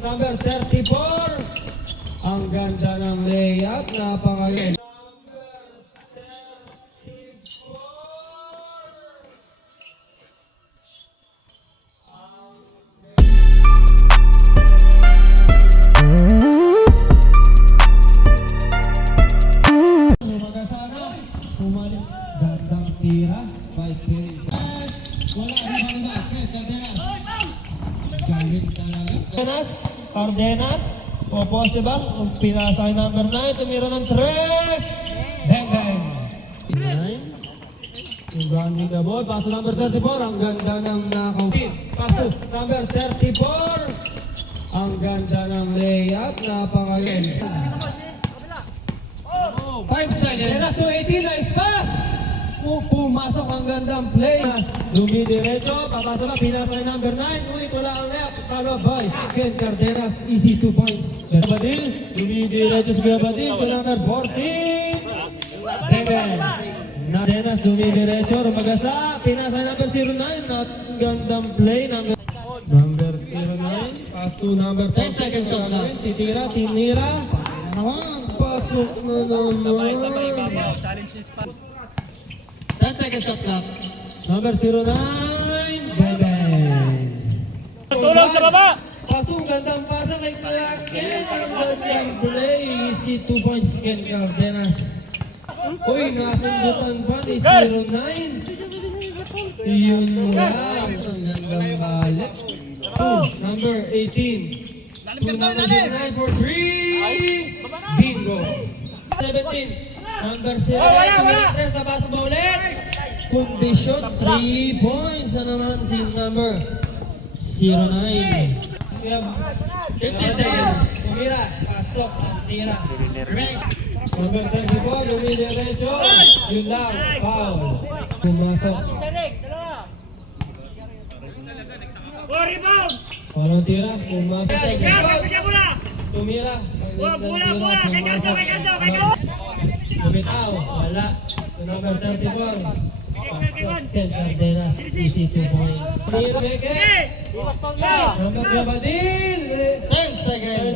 Number 34. Ang ganda ng layup. Napakaganda. Gandang tira by Perry. Wala rin ba? Cardenas. Galit talaga. Cardenas. Popos, diba? Ang pinasa kay number 9. Tumira ng 3. Bang bang. 9. Ang gandang the ball. Paso number 34. Ang ganda ng nakaw. Paso number 34. Ang ganda ng layup. Napakaganda. 5 seconds. Denas to 18. Nice pass. Pumasok ang gandang play. Dumidiretso, papasok na, pinasa kay number 9. Ulit wala ang left, follow by Ken Cardenas, easy 2 points. Badil, dumidiretso si Badil to number 14. Beben. Cardenas dumidiretso, rumagasa, pinasa kay number 09. Not gandang play, number 09. Pass to number 10 seconds shot na. Titira, tinira. Pasok na naman. 10 seconds shot clock. Number 09, Beben. Tulong sa baba! Pasong gandang pasa kay Clarken. Ang gandang play. Easy 2 points Ken Cardenas. Uy, nasundutan pa ni 09. Yun lang. Ang gandang balik. Number 18. Number 09 for 3. Bingo. 17. Number 0, na pasok ba ulit? Condition, 3 points. Ano naman si number 09. We have 15 seconds. Tumira, pasok, tira. Number 34, dumidiretso. Yun lang, foul. Pumasok. Parang tira, pumasok. Tumira. Bumitaw, wala. Number 34. Pasok, Ken Cardenas, easy 2 points. Number Gabadil. 10 seconds.